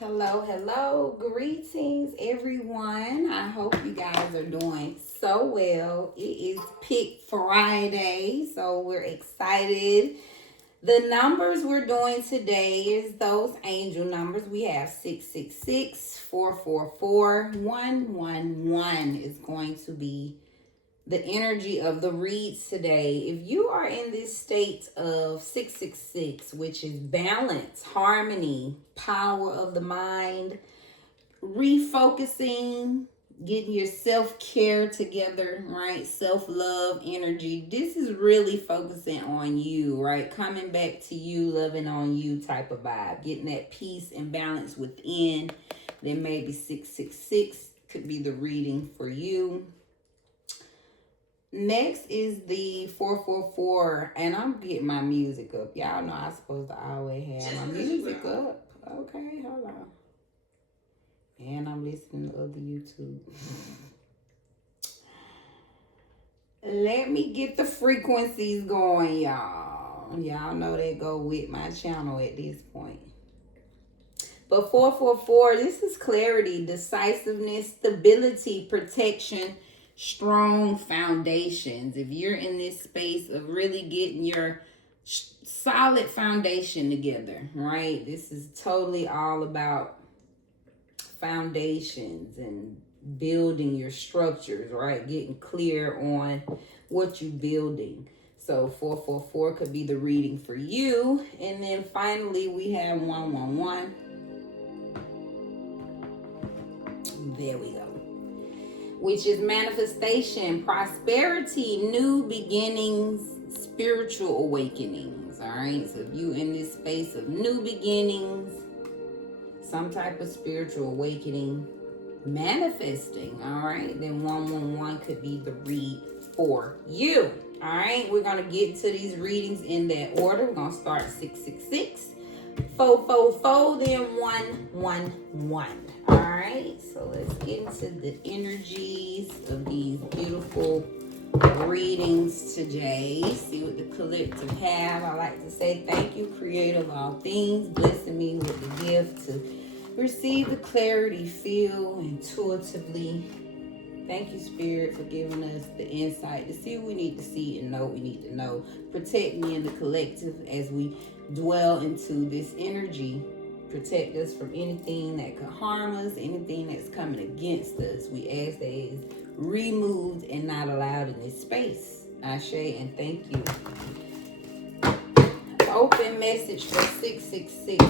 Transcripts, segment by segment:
Hello, hello, greetings everyone. I hope you guys are doing so well. It is Pick Friday, so we're excited. The numbers we're doing today is those angel numbers. We have 666, 444, 111 is going to be the energy of the reads today. If you are in this state of 666, which is balance, harmony, power of the mind, refocusing, getting your self-care together, right? Self-love energy. This is really focusing on you, right? Coming back to you, loving on you type of vibe. Getting that peace and balance within. Then maybe 666 could be the reading for you. Next is the 444, and I'm getting my music up. Y'all know I'm supposed to always have my music up. Okay, hold on. And I'm listening to other YouTube. Let me get the frequencies going, y'all. Y'all know they go with my channel at this point. But 444, this is clarity, decisiveness, stability, protection, strong foundations. If you're in this space of really getting your solid foundation together, right? This is totally all about foundations and building your structures, right? Getting clear on what you're building. So 444 could be the reading for you. And then finally we have 111. There we go. Which is manifestation, prosperity, new beginnings, spiritual awakenings. All right. So if you in this space of new beginnings, some type of spiritual awakening, manifesting. All right. Then 111 could be the read for you. All right. We're going to get to these readings in that order. We're going to start 666, 444, then 111. All right, so let's get into the energies of these beautiful readings today. See what the collective have. I like to say thank you, creator of all things, blessing me with the gift to receive the clarity, feel intuitively. Thank you, Spirit, for giving us the insight to see what we need to see and know what we need to know. Protect me and the collective as we dwell into this energy. Protect us from anything that could harm us, anything that's coming against us. We ask that it is removed and not allowed in this space. Ashe and thank you. Open message for 666.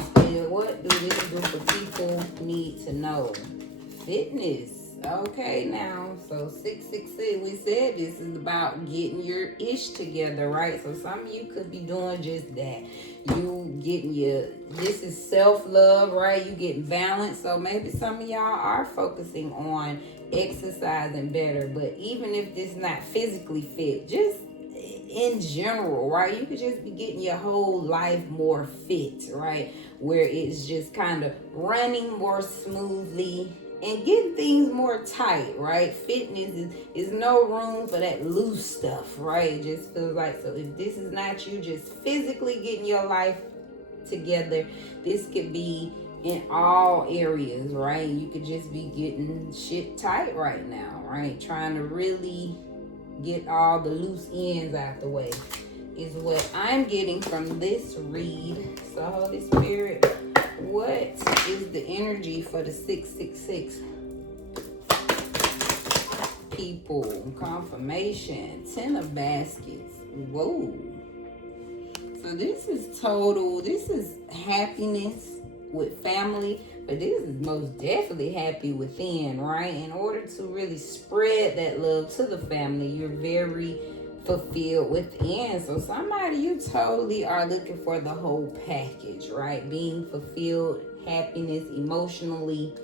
What do this group of people need to know? Fitness. Okay, now, so 666, we said this is about getting your ish together, right? So some of you could be doing just that. You getting this is self-love, right? You getting balance. So maybe some of y'all are focusing on exercising better. But even if this not physically fit, just in general, right? You could just be getting your whole life more fit, right? Where it's just kind of running more smoothly and getting things more tight, right? Fitness is no room for that loose stuff, right? It just feels like, so if this is not you just physically getting your life together, this could be in all areas, right? You could just be getting shit tight right now, right? Trying to really get all the loose ends out the way is what I'm getting from this read. So Holy Spirit, what is the energy for the 666 people? Confirmation. 10 of baskets. Whoa. So this is total. This is happiness with family. But this is most definitely happy within, right? In order to really spread that love to the family, you're very fulfilled within. So somebody, you totally are looking for the whole package, right? Being fulfilled, happiness, emotionally.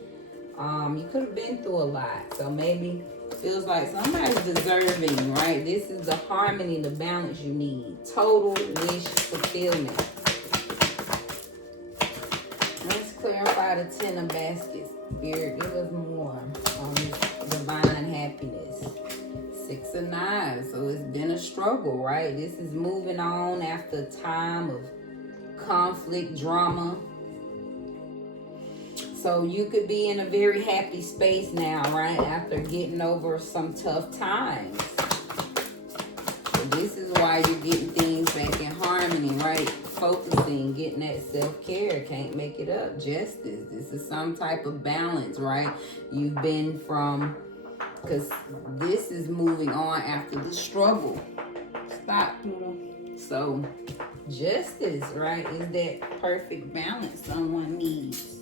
You could have been through a lot. So maybe feels like somebody's deserving, right? This is the harmony, the balance you need. Total wish fulfillment. Let's clarify the 10 of baskets. Spirit, give us more on this divine happiness. 6 of knives. So it's been a struggle, right? This is moving on after a time of conflict, drama. So you could be in a very happy space now, right? After getting over some tough times. So this is why you're getting things back in harmony, right? Focusing, getting that self-care. Can't make it up. Justice. This is some type of balance, right? You've been from, because this is moving on after the struggle. Stop, Pluto. So justice, right, is that perfect balance someone needs.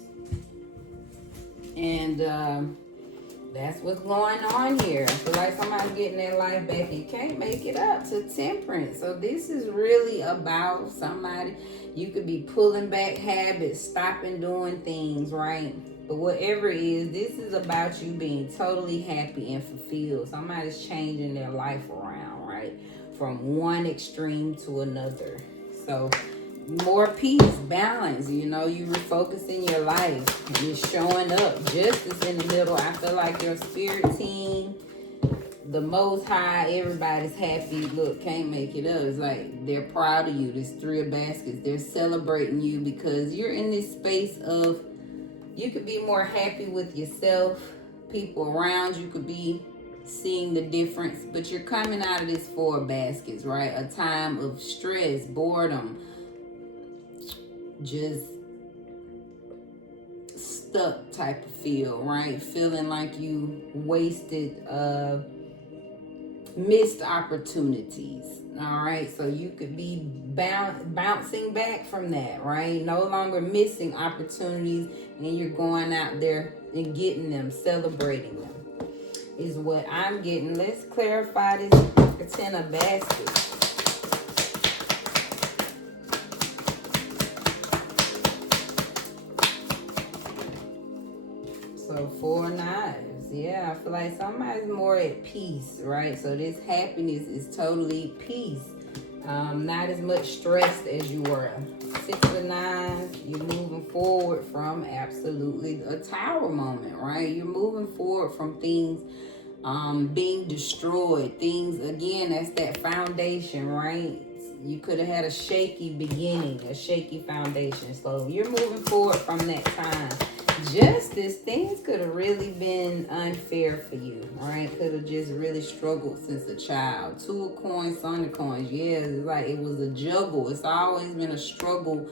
And that's what's going on here. I feel like somebody's getting their life back. You can't make it up to temperance. So this is really about somebody. You could be pulling back habits, stopping doing things, right? But whatever it is, this is about you being totally happy and fulfilled. Somebody's changing their life around, right? From one extreme to another. So more peace, balance, you know, you refocusing your life and it's showing up. Justice in the middle. I feel like your spirit team, the Most High, everybody's happy. Look, can't make it up. It's like they're proud of you. This 3 of baskets, they're celebrating you because you're in this space of, you could be more happy with yourself. People around you could be seeing the difference, but you're coming out of this 4 of baskets, right? A time of stress, boredom, just stuck type of feel, right? Feeling like you wasted, missed opportunities. All right, so you could be bouncing back from that, right? No longer missing opportunities, and you're going out there and getting them, celebrating them, is what I'm getting. Let's clarify this 10 of baskets. So 4 knives. Yeah, I feel like somebody's more at peace, right? So this happiness is totally peace. Not as much stressed as you were. 6 of knives, you're moving forward from absolutely a tower moment, right? You're moving forward from things being destroyed. Things, again, that's that foundation, right? You could have had a shaky beginning, a shaky foundation. So you're moving forward from that time. Justice, things could have really been unfair for you, right? Could have just really struggled since a child. 2 of coins, Son of coins. Yeah, it's like it was a juggle. It's always been a struggle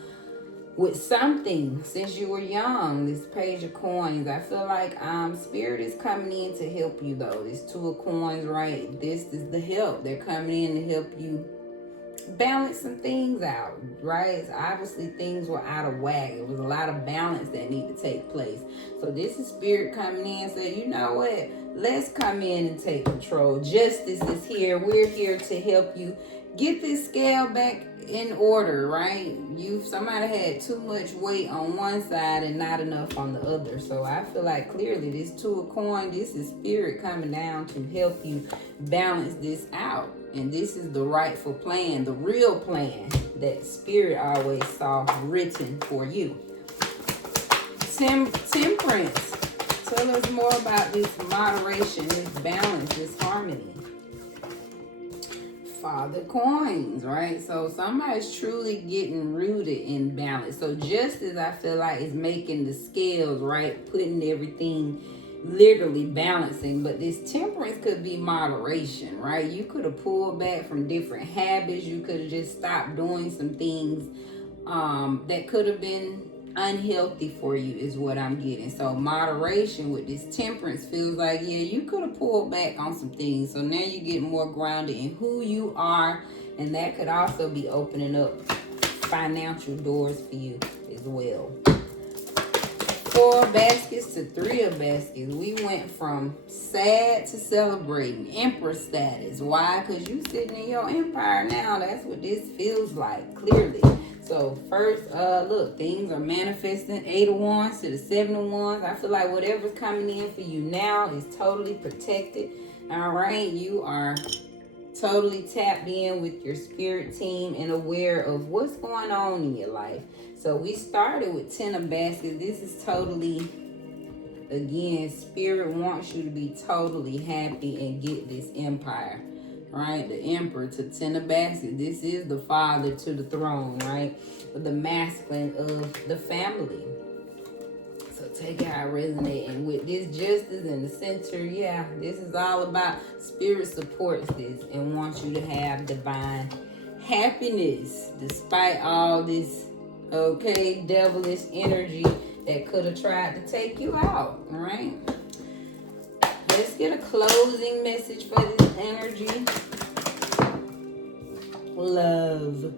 with something since you were young. This Page of Coins, I feel like Spirit is coming in to help you though. This 2 of coins, right? This is the help. They're coming in to help you balance some things out, right? Obviously things were out of whack. It was a lot of balance that needed to take place. So this is Spirit coming in and saying, you know what, let's come in and take control. Justice is here. We're here to help you get this scale back in order, right? Somebody had too much weight on one side and not enough on the other. So I feel like clearly this 2 of coins, this is Spirit coming down to help you balance this out. And this is the rightful plan, the real plan that Spirit always saw written for you. Temperance. Tell us more about this moderation, this balance, this harmony. Father coins, right? So somebody's truly getting rooted in balance. So justice, I feel like, is making the scales, right? Putting everything literally balancing. But this temperance could be moderation, right? You could have pulled back from different habits. You could have just stopped doing some things that could have been unhealthy for you, is what I'm getting. So moderation with this temperance feels like, yeah, you could have pulled back on some things. So now you get more grounded in who you are, and that could also be opening up financial doors for you as well. 4 baskets to 3 of baskets. We went from sad to celebrating. Emperor status. Why? Because you sitting in your empire now. That's what this feels like, clearly. So first, look, things are manifesting. 8 of Wands to the 7 of Wands. I feel like whatever's coming in for you now is totally protected. All right, you are totally tapped in with your spirit team and aware of what's going on in your life. So we started with 10 of baskets. This is totally, again, Spirit wants you to be totally happy and get this empire. Right, the Emperor to 10 of baskets. This is the father to the throne, right? The masculine of the family. So take it how it resonates. And with this justice in the center, yeah, this is all about spirit supports this and wants you to have divine happiness despite all this, okay, devilish energy that could have tried to take you out, all right? Let's get a closing message for this energy. Love.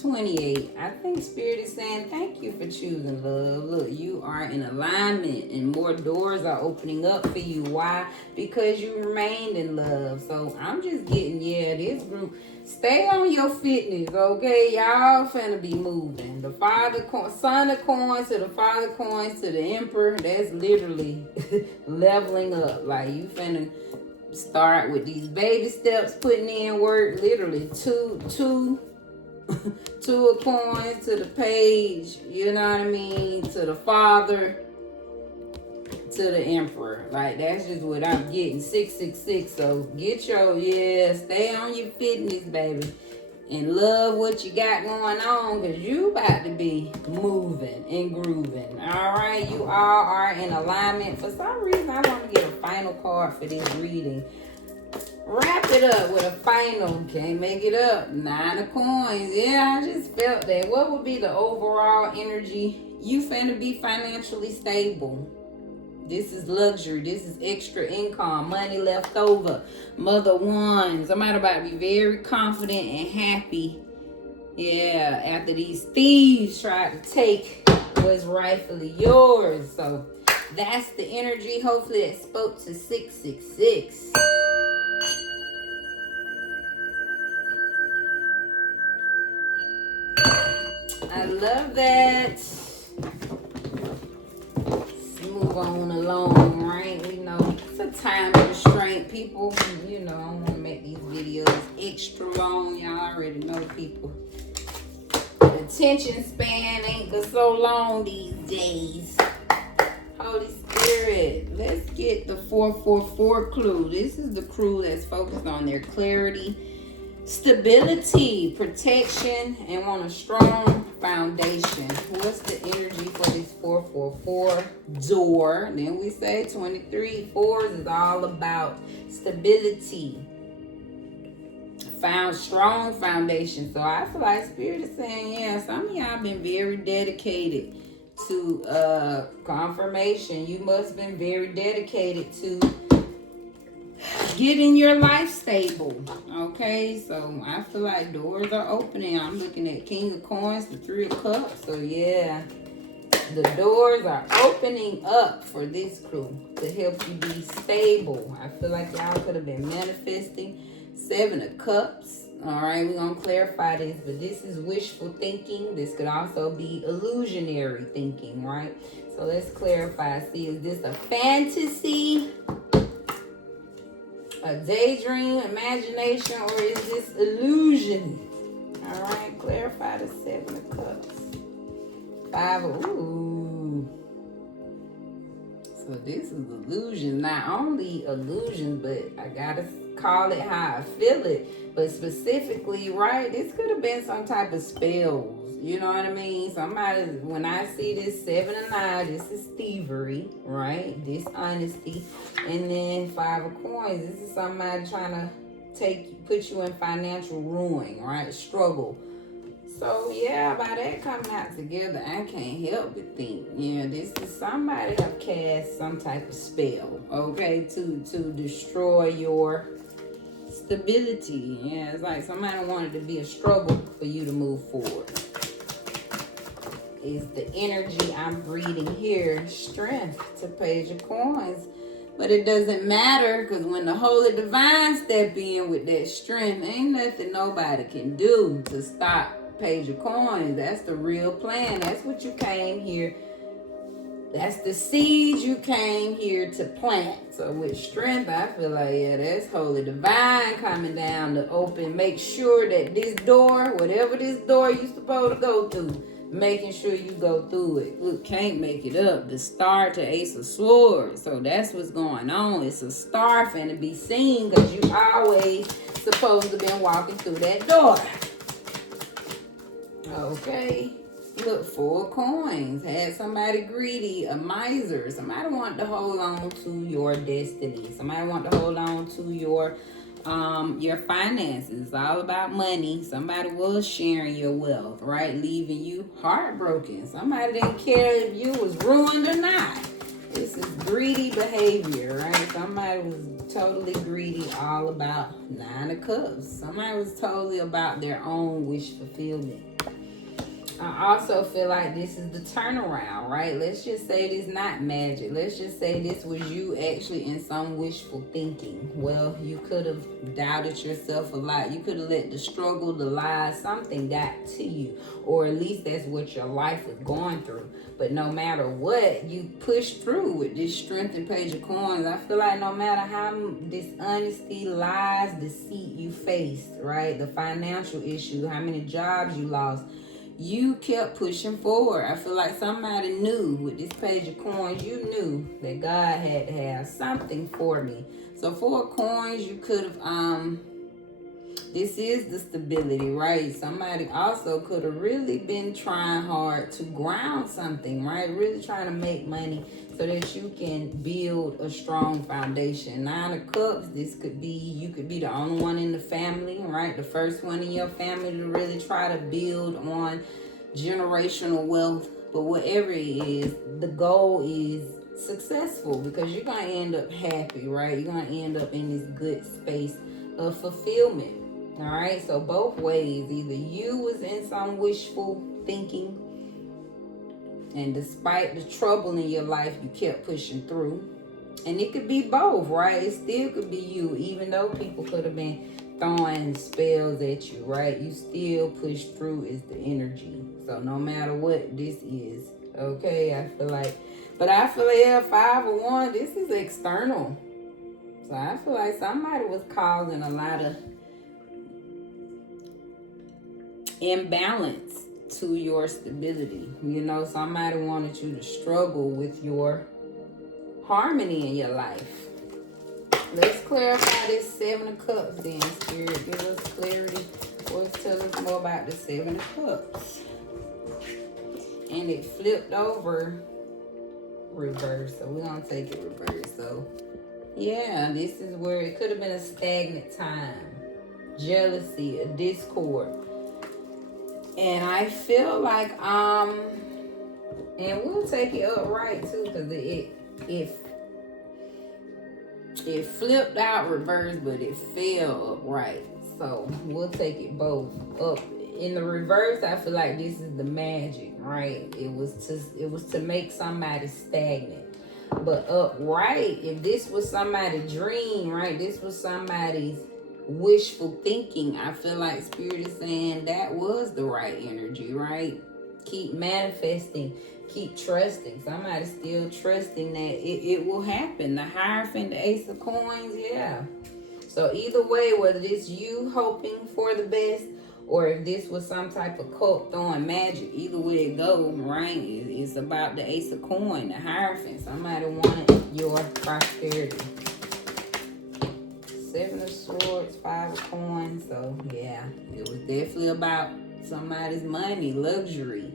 28. I think Spirit is saying thank you for choosing love. Look, you are in alignment and more doors are opening up for you. Why? Because you remained in love. So I'm just getting, yeah, this group, stay on your fitness, okay? Y'all finna be moving. The son of coins to the father coins to the emperor, that's literally leveling up. Like you finna start with these baby steps, putting in work, literally two of coins to the page, you know what I mean, to the father, to the emperor. Like that's just what I'm getting. 666. So get your, yeah, stay on your fitness, baby, and love what you got going on, because you about to be moving and grooving. All right, you all are in alignment. For some reason I want to get a final card for this reading. Wrap it up with a final. Can't make it up. 9 of coins. Yeah, I just felt that. What would be the overall energy? You finna be financially stable. This is luxury. This is extra income. Money left over. Mother wands. Somebody about to be very confident and happy. Yeah, after these thieves tried to take what's rightfully yours. So that's the energy. Hopefully it spoke to 666. I love that. Let's move on along, right? We know it's a time of restraint, people. You know, I don't want to make these videos extra long. Y'all already know people. The attention span ain't but so long these days. Holy Spirit, let's get the 444 clue. This is the clue that's focused on their clarity, stability, protection, and want a strong foundation. What's the energy for this 444 door? Then we say 23. 4s is all about stability. Found strong foundation. So I feel like Spirit is saying, yeah, some of y'all been very dedicated to confirmation. You must have been very dedicated to getting your life stable. Okay, so I feel like doors are opening. I'm looking at King of Coins, the 3 of Cups. So yeah, the doors are opening up for this crew to help you be stable. I feel like y'all could have been manifesting. 7 of Cups. All right, we're gonna clarify this, but this is wishful thinking. This could also be illusionary thinking, right? So let's clarify. See, is this a fantasy, a daydream, imagination, or is this illusion? All right, clarify the 7 of Cups. 5 of, ooh. So this is illusion. Not only illusion, but I gotta call it how I feel it. But specifically, right, this could have been some type of spells. You know what I mean? Somebody, when I see this 7 of 9, this is thievery, right? Dishonesty. And then 5 of Coins, this is somebody trying to put you in financial ruin, right? Struggle. So yeah, by that coming out together, I can't help but think, yeah, this is somebody have cast some type of spell, okay, to destroy your stability. Yeah, it's like somebody wanted to be a struggle for you to move forward. Is the energy I'm reading here strength to Page of Coins. But it doesn't matter, because when the Holy Divine step in with that strength, ain't nothing nobody can do to stop Page of Coins. That's the real plan. That's what you came here. That's the seed you came here to plant. So with strength, I feel like, yeah, that's Holy Divine coming down to open. Make sure that this door, whatever this door you're supposed to go through, making sure you go through it. Look, can't make it up. The star to Ace of Swords. So that's what's going on. It's a star finna be seen, because you always supposed to been walking through that door. Okay. Look, 4 coins. Had somebody greedy, a miser. Somebody want to hold on to your destiny. Somebody want to hold on to your finances. It's all about money. Somebody was sharing your wealth, right? Leaving you heartbroken. Somebody didn't care if you was ruined or not. This is greedy behavior, right? Somebody was totally greedy, all about 9 of Cups. Somebody was totally about their own wish fulfillment. I also feel like this is the turnaround, right? Let's just say it is not magic. Let's just say this was you actually in some wishful thinking. Well, you could have doubted yourself a lot. You could have let the struggle, the lies, something got to you. Or at least that's what your life was going through. But no matter what, you pushed through with this Strength and Page of Coins. I feel like no matter how dishonesty, lies, deceit you faced, right? The financial issue, how many jobs you lost, you kept pushing forward. I feel like somebody knew with this Page of Coins, you knew that God had to have something for me. So 4 coins, you could have, this is the stability, right? Somebody also could have really been trying hard to ground something, right? Really trying to make money so that you can build a strong foundation. 9 of Cups, this could be, you could be the only one in the family, right? The first one in your family to really try to build on generational wealth. But whatever it is, the goal is successful because you're going to end up happy, right? You're going to end up in this good space of fulfillment. All right, so both ways, either you was in some wishful thinking, and despite the trouble in your life, you kept pushing through. And it could be both, right? It still could be you, even though people could have been throwing spells at you, right? You still push through is the energy. So no matter what this is, okay, I feel like, but I feel like 5 of Wands, this is external. So I feel like somebody was causing a lot of imbalance to your stability. You know, somebody wanted you to struggle with your harmony in your life. Let's clarify this 7 of Cups then, Spirit. Give us clarity. Or tell us more about the 7 of Cups. And it flipped over reverse. So we're going to take it reverse. So, yeah, this is where it could have been a stagnant time. Jealousy, a discord. And I feel like, and we'll take it upright too, because it flipped out reverse, but it fell upright. So we'll take it both up. In the reverse, I feel like this is the magic, right? It was to make somebody stagnant. But upright, if this was somebody's dream, right? This was somebody's wishful thinking. I feel like Spirit is saying that was the right energy, right? Keep manifesting, keep trusting. Somebody's still trusting that it will happen. The Hierophant, the Ace of Coins, yeah. So either way, whether it's you hoping for the best or if this was some type of cult throwing magic, either way it goes, right? It's about the Ace of Coins, the Hierophant. Somebody wanted your prosperity. 7 of Swords, 5 of Coins. So yeah, it was definitely about somebody's money, luxury.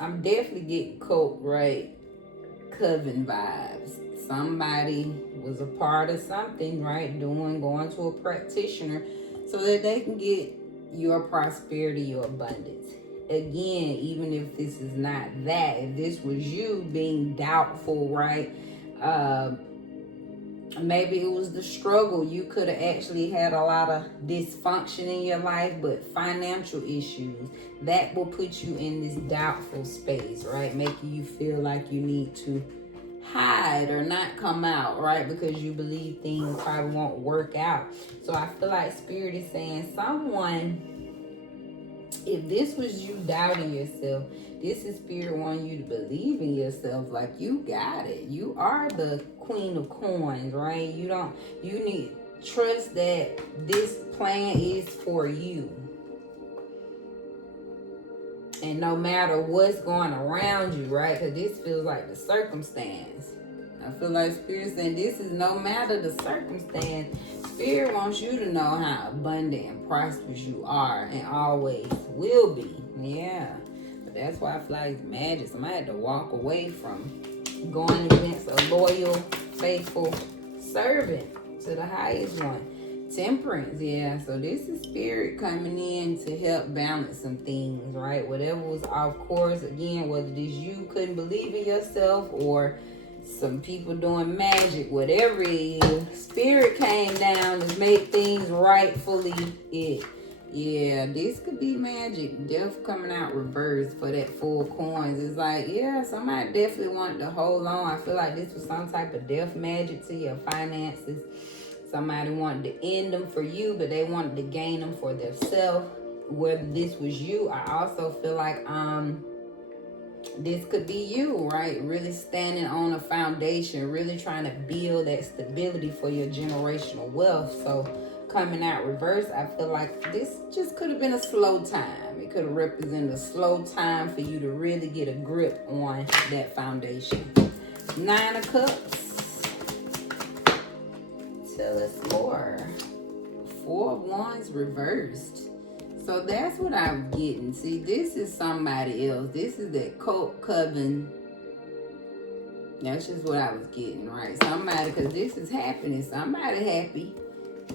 I'm definitely getting cult, right? Coven vibes. Somebody was a part of something, right? Going to a practitioner so that they can get your prosperity, your abundance. Again, even if this is not that, if this was you being doubtful, right? Maybe it was the struggle. You could have actually had a lot of dysfunction in your life, but financial issues, that will put you in this doubtful space, right? Making you feel like you need to hide or not come out, right? Because you believe things probably won't work out. So I feel like Spirit is saying someone, if this was you doubting yourself, this is Spirit wanting you to believe in yourself, like you got it. You are the Queen of Coins, right? You need trust that this plan is for you. And no matter what's going around you, right? Because this feels like the circumstance. I feel like Spirit saying this is no matter the circumstance. Spirit wants you to know how abundant and prosperous you are and always will be. Yeah. But that's why I feel like it's magic. Somebody had to walk away from going against a loyal, faithful servant to the highest one. Temperance, yeah. So this is spirit coming in to help balance some things, right? Whatever was off course, again, whether this you couldn't believe in yourself or some people doing magic, whatever it is, spirit came down to make things rightfully it. Yeah, this could be magic. Death coming out reversed for that 4 coins. It's like, yeah, somebody definitely wanted to hold on. I feel like this was some type of death magic to your finances. Somebody wanted to end them for you, but they wanted to gain them for themselves. Whether this was you, I also feel like this could be you, right? Really standing on a foundation, really trying to build that stability for your generational wealth. So coming out reverse, I feel like this just could have been a slow time. It could have represented a slow time for you to really get a grip on that foundation. 9 of Cups. Tell us more. 4 of Wands reversed. So that's what I'm getting. See, this is somebody else. This is that cult coven. That's just what I was getting, right? Somebody, because this is happening. Somebody happy.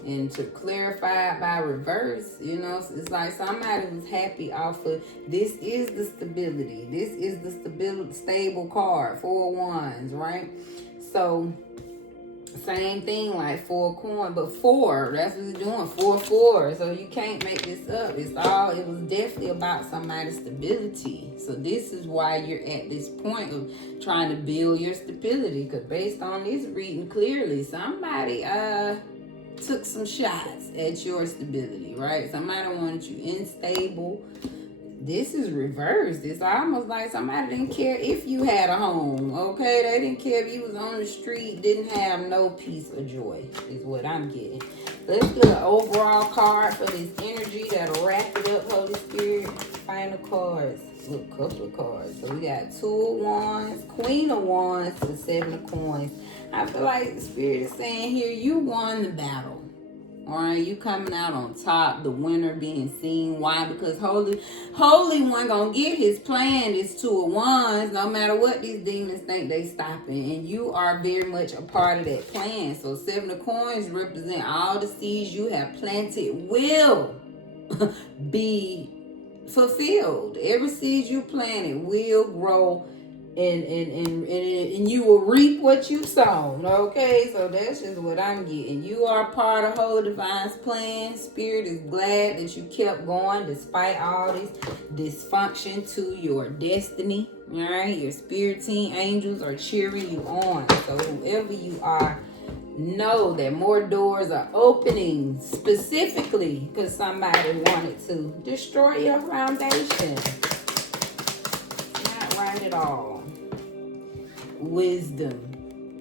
And to clarify it by reverse, you know, it's like somebody was happy off of, this is the stability. This is the stable card, 4 Wands, right? So same thing, like 4 coin, but 4, that's what it's doing, 4. So you can't make this up. It was definitely about somebody's stability. So this is why you're at this point of trying to build your stability, because based on this reading clearly, somebody took some shots at your stability, right? Somebody wanted you unstable. This is reversed. It's almost like somebody didn't care if you had a home, okay? They didn't care if you was on the street, didn't have no peace or joy, is what I'm getting. Let's do an overall card for this energy that'll wrap it up, Holy Spirit. Final cards. Look, couple of cards. So we got 2 of Wands, Queen of Wands, to 7 of Coins. I feel like the Spirit is saying here, you won the battle. All right, you coming out on top, the winner being seen. Why? Because Holy One gonna get his plan. This 2 of Wands, no matter what these demons think they stopping, and you are very much a part of that plan. So 7 of Coins represent all the seeds you have planted will be fulfilled. Every seed you planted will grow, and you will reap what you sown. Okay, so that's just what I'm getting. You are part of Holy Divine's plan. Spirit is glad that you kept going despite all this dysfunction to your destiny. All right, your spirit team angels are cheering you on. So whoever you are, know that more doors are opening, specifically because somebody wanted to destroy your foundation. Not right at all. Wisdom.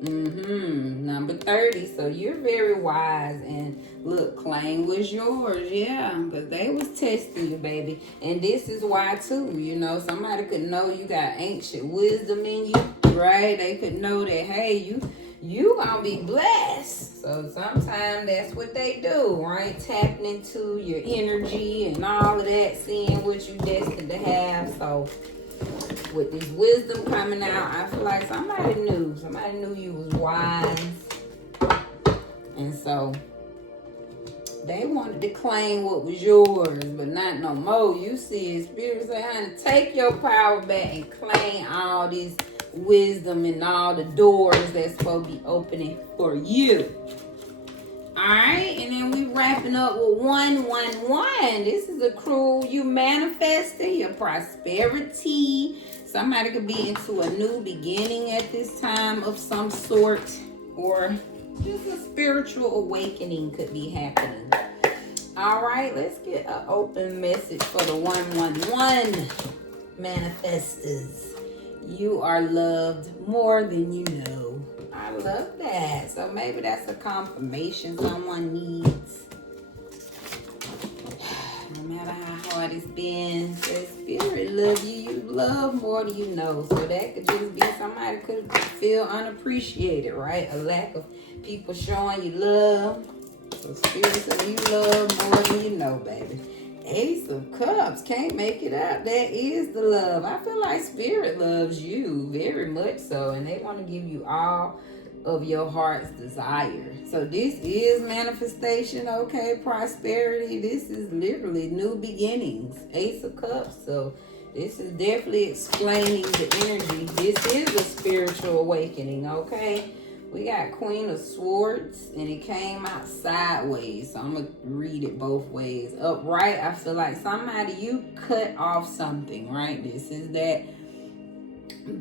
Number 30. So you're very wise, and look, claim was yours. Yeah, because they was testing you, baby. And this is why too, you know, somebody could know you got ancient wisdom in you, right? They could know that, hey, you gonna be blessed. So sometimes that's what they do, right? Tapping into your energy and all of that, seeing what you destined to have. So with this wisdom coming out, I feel like somebody knew you was wise. And so they wanted to claim what was yours, but not no more. You see it, Spirit say, honey, take your power back and claim all this wisdom and all the doors that's supposed to be opening for you. Alright, and then we wrapping up with 111. This is a crew you manifesting your prosperity. Somebody could be into a new beginning at this time of some sort, or just a spiritual awakening could be happening. Alright, let's get an open message for the 111 manifestors. You are loved more than you know. I love that. So maybe that's a confirmation someone needs. No matter how hard it's been, the Spirit love you. You love more than you know. So that could just be somebody could feel unappreciated, right? A lack of people showing you love. So Spirit says you love more than you know, baby. Ace of Cups, can't make it up. That is the love. I feel like Spirit loves you very much so, and they want to give you all of your heart's desire. So this is manifestation, okay? Prosperity. This is literally new beginnings. Ace of Cups. So this is definitely explaining the energy. This is a spiritual awakening, okay? We got Queen of Swords, and it came out sideways. So I'm going to read it both ways. Upright, I feel like somebody, you cut off something, right? This is that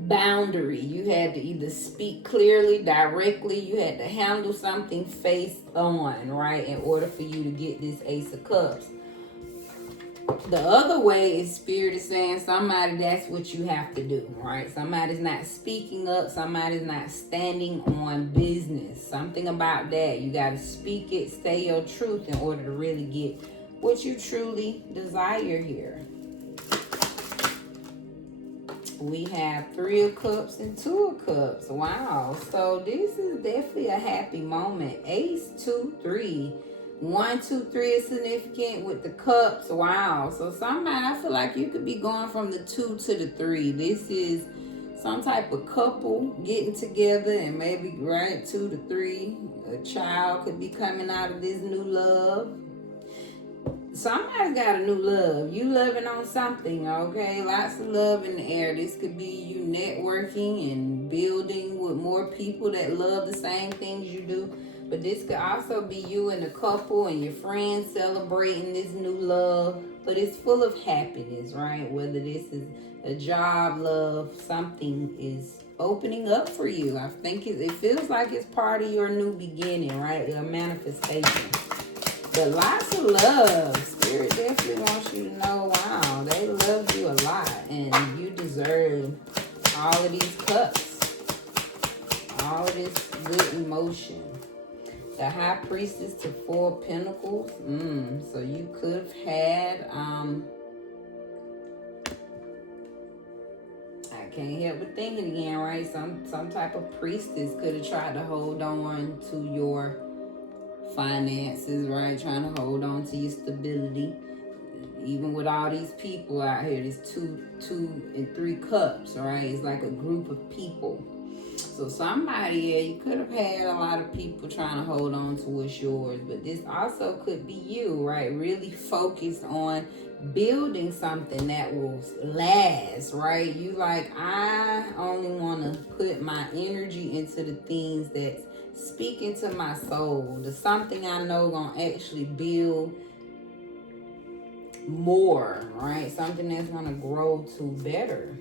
boundary. You had to either speak clearly, directly. You had to handle something face on, right? In order for you to get this Ace of Cups. The other way is Spirit is saying somebody, that's what you have to do, right? Somebody's not speaking up. Somebody's not standing on business. Something about that. You got to speak it, say your truth in order to really get what you truly desire here. We have 3 of Cups and 2 of Cups. Wow. So this is definitely a happy moment. Ace, 2, 3. 1, 2, 3 is significant with the cups. Wow. So somebody, I feel like you could be going from the 2 to the 3. This is some type of couple getting together, and maybe, right, 2 to 3. A child could be coming out of this new love. Somebody's got a new love. You loving on something, okay? Lots of love in the air. This could be you networking and building with more people that love the same things you do. But this could also be you and a couple and your friends celebrating this new love. But it's full of happiness, right? Whether this is a job, love, something is opening up for you. I think it feels like it's part of your new beginning, right? Your manifestation. But lots of love. Spirit definitely wants you to know, wow, they love you a lot. And you deserve all of these cups. All of this good emotion. The High Priestess to 4 of Pentacles. So you could have had, I can't help but thinking again, right? Some type of priestess could have tried to hold on to your finances, right? Trying to hold on to your stability. Even with all these people out here, there's 2 and 3 cups, right? It's like a group of people. So somebody, yeah, you could have had a lot of people trying to hold on to what's yours, but this also could be you, right? Really focused on building something that will last, right? You like, I only want to put my energy into the things that's speaking to my soul, the something I know gonna actually build more, right? Something that's gonna grow to better.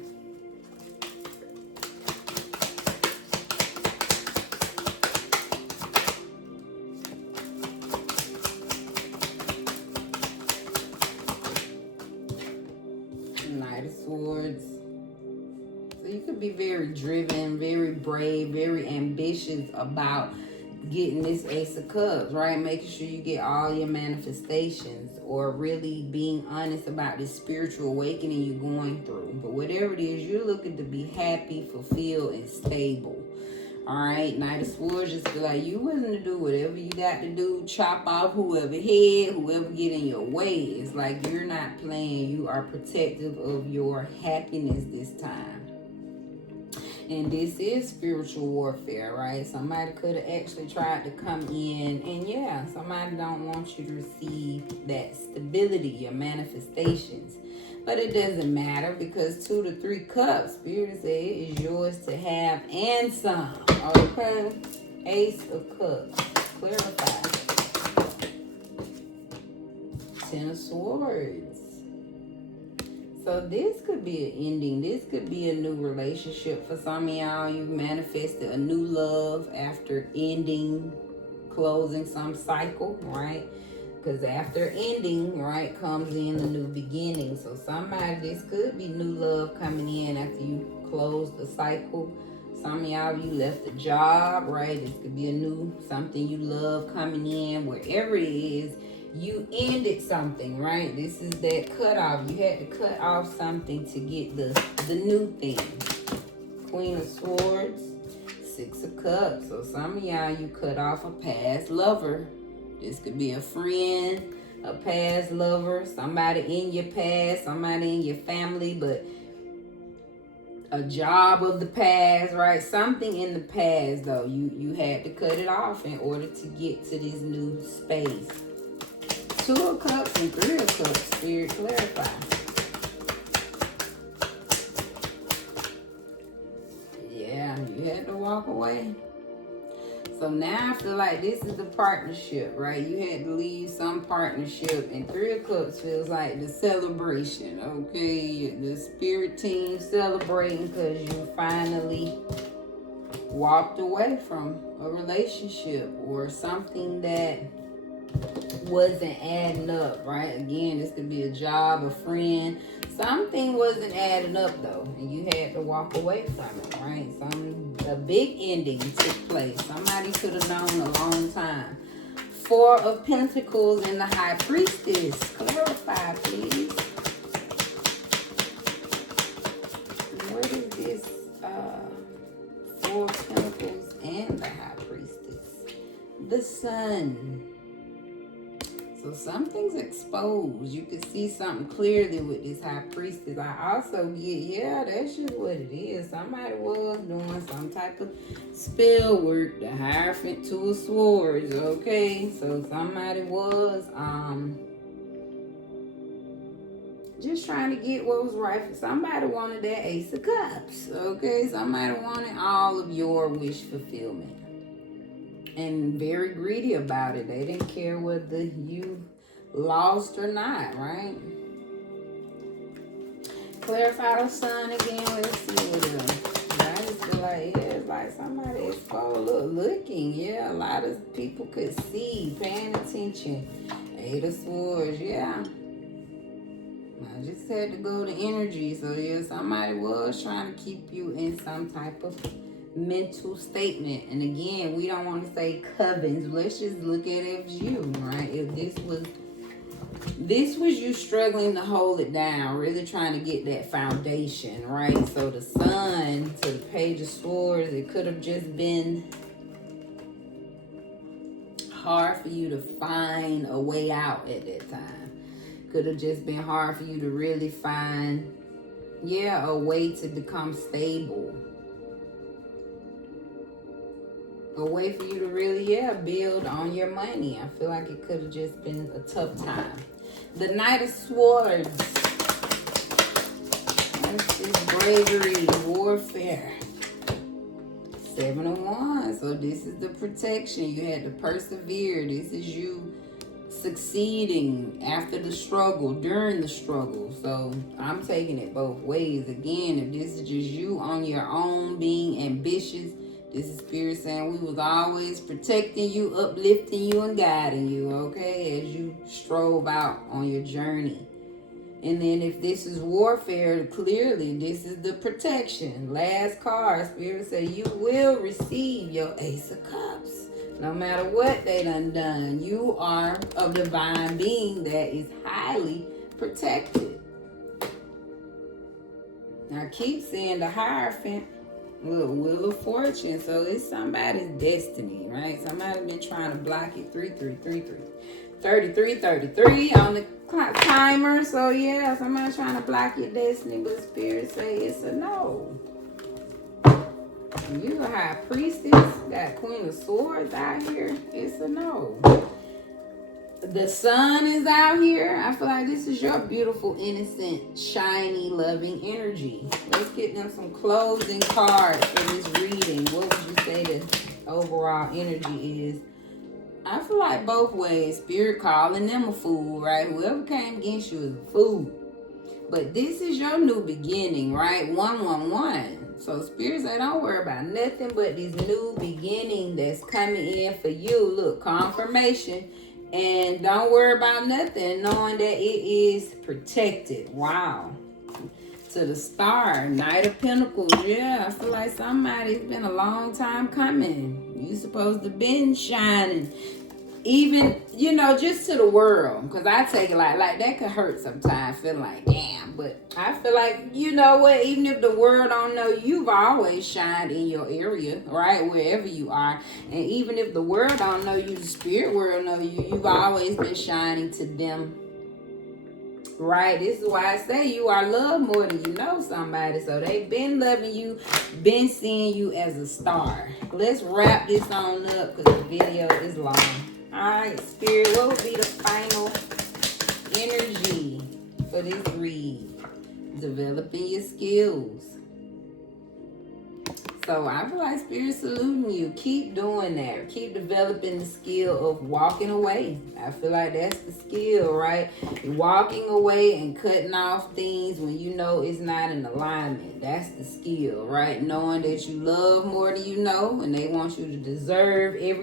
Knight of Swords. So you could be very driven, very brave, very ambitious about getting this Ace of Cups, right? Making sure you get all your manifestations, or really being honest about this spiritual awakening you're going through. But whatever it is, you're looking to be happy, fulfilled, and stable. All right, Knight of Swords, just feel like you willing to do whatever you got to do, chop off whoever head, whoever get in your way. It's like you're not playing. You are protective of your happiness this time. And this is spiritual warfare, right? Somebody could have actually tried to come in, and yeah, somebody don't want you to receive that stability, your manifestations. But it doesn't matter, because 2 to 3 cups, Spirit said, is yours to have and some. Okay? Ace of Cups. Clarify. 10 of Swords. So this could be an ending. This could be a new relationship for some of y'all. You've manifested a new love after ending, closing some cycle, right? Because after ending, right, comes in a new beginning. So somebody, this could be new love coming in after you close the cycle. Some of y'all, you left a job, right? This could be a new something you love coming in. Wherever it is, you ended something, right? This is that cutoff. You had to cut off something to get the new thing. Queen of Swords, 6 of Cups. So some of y'all, you cut off a past lover. This could be a friend, a past lover, somebody in your past, somebody in your family, but a job of the past, right? Something in the past, though. You had to cut it off in order to get to this new space. 2 of Cups and 3 of Cups. Spirit, clarify. Yeah, you had to walk away. So now I feel like this is the partnership, right? You had to leave some partnership. And 3 of Cups feels like the celebration, okay? The spirit team celebrating because you finally walked away from a relationship or something that wasn't adding up, right? Again, this could be a job, a friend. Something wasn't adding up though, and you had to walk away from it, right? A big ending took place. Somebody could have known a long time. 4 of Pentacles and the High Priestess. Clarify, please. What is this? 4 of Pentacles and the High Priestess. The Sun. So something's exposed. You can see something clearly with this High Priestess. I also get, yeah, that's just what it is. Somebody was doing some type of spell work. The Hierophant, 2 of Swords, okay? So somebody was just trying to get what was right for somebody. Wanted that Ace of Cups, okay? Somebody wanted all of your wish fulfillment. And very greedy about it. They didn't care whether you lost or not, right? Clarify the Sun again. Let's see what it is. I just feel like, yeah, it's like somebody exposed, looking. Yeah, a lot of people could see, paying attention. 8 of Swords, yeah. I just had to go to energy. So, yeah, somebody was trying to keep you in some type of mental statement. And again, we don't want to say covens. Let's just look at it as you, right? If this was you struggling to hold it down, really trying to get that foundation, right? So the Sun to the Page of Swords, it could have just been hard for you to find a way out at that time. Could have just been hard for you to really find, yeah, a way to become stable. A way for you to really, yeah, build on your money. I feel like it could have just been a tough time. The Knight of Swords. That's just bravery, warfare. 7 of Wands. So this is the protection. You had to persevere. This is you succeeding after the struggle, during the struggle. So I'm taking it both ways. Again, if this is just you on your own being ambitious, this is Spirit saying we was always protecting you, uplifting you, and guiding you, okay, as you strove out on your journey. And then if this is warfare, clearly this is the protection. Last card, Spirit say you will receive your Ace of Cups. No matter what they done, you are a divine being that is highly protected. Now keep seeing the Hierophant. Look, Wheel of Fortune. So it's somebody's destiny, right? Somebody's been trying to block it. 33 on the clock timer. So yeah, somebody's trying to block your destiny, but Spirit say it's a no. You a High Priestess, got Queen of Swords out here. It's a no. The Sun is out here. I feel like this is your beautiful, innocent, shiny, loving energy. Let's get them some closing cards for this reading. What would you say the overall energy is? I feel like both ways. Spirit calling them a fool, right? Whoever came against you is a fool. But this is your new beginning, right? 111. So Spirit say don't worry about nothing but this new beginning that's coming in for you. Look, confirmation. And don't worry about nothing, knowing that it is protected. Wow. To the Star, Knight of Pentacles. Yeah, I feel like somebody's been a long time coming. You supposed to been shining even, you know, just to the world, because I take it like that could hurt sometimes, feeling like, damn. But I feel like, you know what, even if the world don't know, you've always shined in your area, right, wherever you are. And even if the world don't know you, the spirit world know you, you've always been shining to them, right? This is why I say you are loved more than you know somebody. So they've been loving you, been seeing you as a star. Let's wrap this on up because the video is long. All right, Spirit, what would be the final energy for this read? Developing your skills. So I feel like Spirit saluting you. Keep doing that. Keep developing the skill of walking away. I feel like that's the skill, right? Walking away and cutting off things when you know it's not in alignment. That's the skill, right? Knowing that you love more than you know, and they want you to deserve you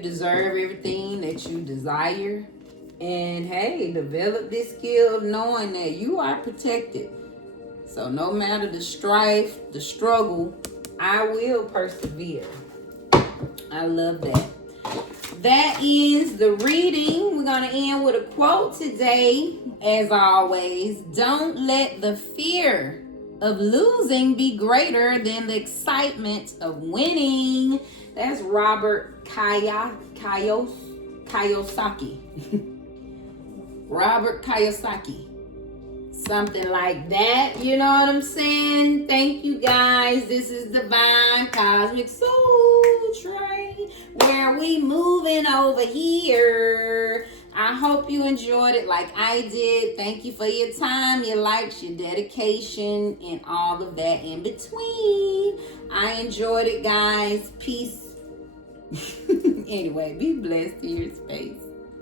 deserve everything that you desire. And hey, develop this skill of knowing that you are protected. So no matter the strife, the struggle, I will persevere. I love that. That ends the reading. We're going to end with a quote today. As always, don't let the fear of losing be greater than the excitement of winning. That's Robert Kiyosaki. Robert Kiyosaki. Something like that, you know what I'm saying? Thank you guys. This is Divine Cosmic Soul Train, where we moving over here. I hope you enjoyed it like I did. Thank you for your time, your likes, your dedication, and all of that in between. I enjoyed it, guys. Peace. Anyway, be blessed to your space.